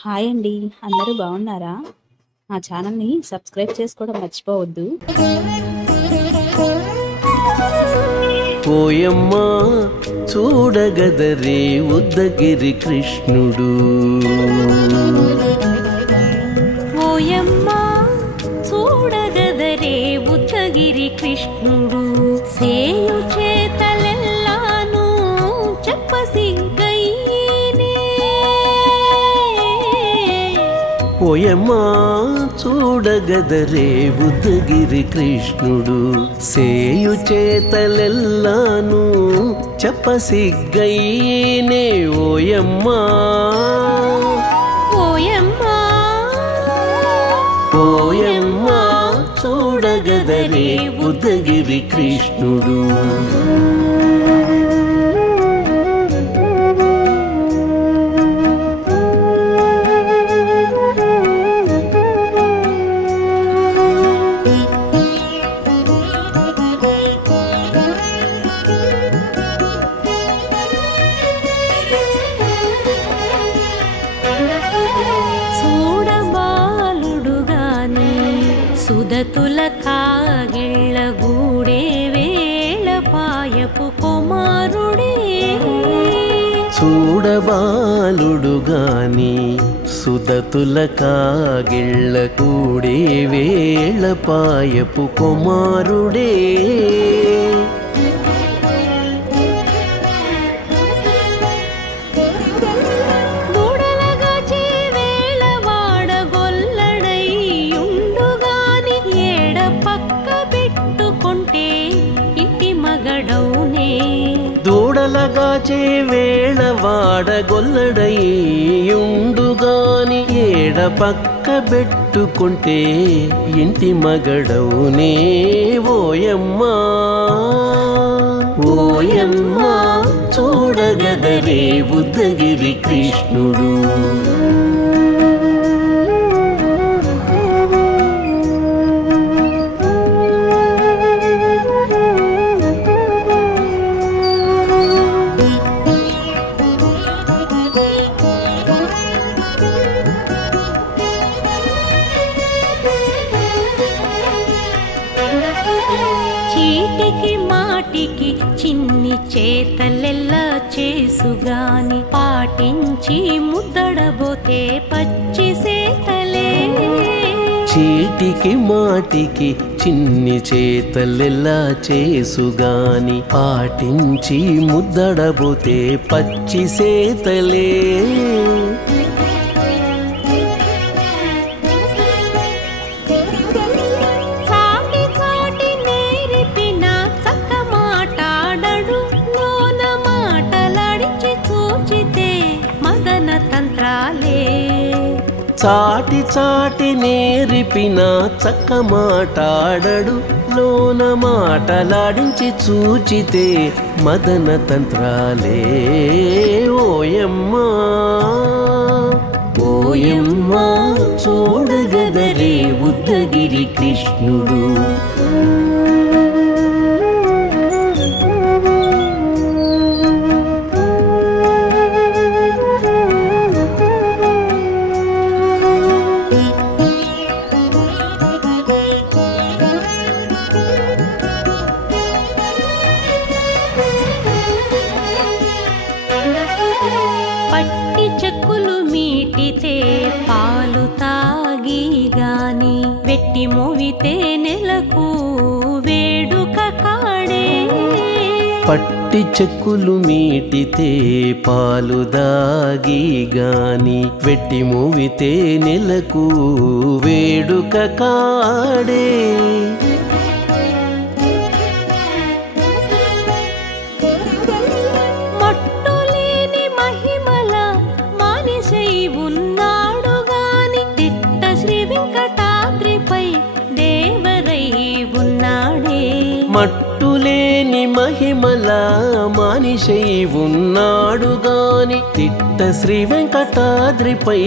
Hi అండి. అందరూ బాగున్నారా? మా ఛానల్‌ని సబ్స్క్రైబ్ చేసుకోవడం మర్చిపోవద్దు. ఓయమ్మా చూడగదరే ఉద్దగిరి కృష్ణుడు. ఓయమ్మా చూడగదరే ఉద్దగిరి కృష్ణుడు. సేయు చేతలెల్లాను చెప్పసిగ్గయ్యేనే. ఓయమ్మా చూడగదరే ఉద్దగిరి కృష్ణుడు. సేయు చేతలెల్లాను చెప్పసిగ్గయ్యేనే. ఓయమ్మా ఓయమ్మా ఓయమ్మా చూడగదరే ఉద్దగిరి కృష్ణుడు. చూడబాలుడుగాని సుదతుల కాగిళ్ళ గూడే వేళ పాయపు కుమారుడే. చూడబాలుడుగాని సుదతుల కాగిళ్ళ కూడే వేళ పాయపు కుమారుడే. దూడలగాచే వేళ వాడగొల్లడైయుండుగాని ఏడ పక్క పెట్టుకుంటే ఇంటి మగడౌనే. దూడలగాచే వేళ వాడగొల్లడయ్యుండుగాని ఏడ పక్క పెట్టుకుంటే ఇంటి మగడవునే. ఓయమ్మా ఓయమ్మా చూడగదరే ఉద్దగిరి కృష్ణుడు. చీటికి మాటికి చిన్ని చేతలెల్లా చేసుగాని పాటించి ముద్దడబోతే పచ్చి సేతలే. చీటికి మాటికి చిన్ని చేతలెల్లా చేసుగాని పాటించి ముద్దడబోతే పచ్చి సేతలే. చాటి చాటి నేర్పిన చక్క మాటాడడు లోన మాటలాడించి చూచితే మదన తంత్రాలే. చాటి చాటి నేర్పిన చక్క మాటాడడు లోన మాటలాడించి చూచితే మదన తంత్రాలే. ఓయమ్మా ఓయమ్మా చూడగదరే ఉద్దగిరి కృష్ణుడు. పట్టి చెక్కులు మీటితే పాలు తాగి గాని వెట్టి మోవితే నెలకు వేడుక కాడే. పట్టి చెక్కులు మీటితే పాలు దాగి గాని వెట్టి మూవితే నెలకు వేడుక కాడే. మట్టులేని మహిమల మానిషై ఉన్నాడు గాని తిట్ట శ్రీ వెంకటాద్రిపై దేవరై ఉన్నాడే. మట్టులేని మహిమల మానిషై ఉన్నాడు గాని తిట్ట శ్రీ వెంకటాద్రిపై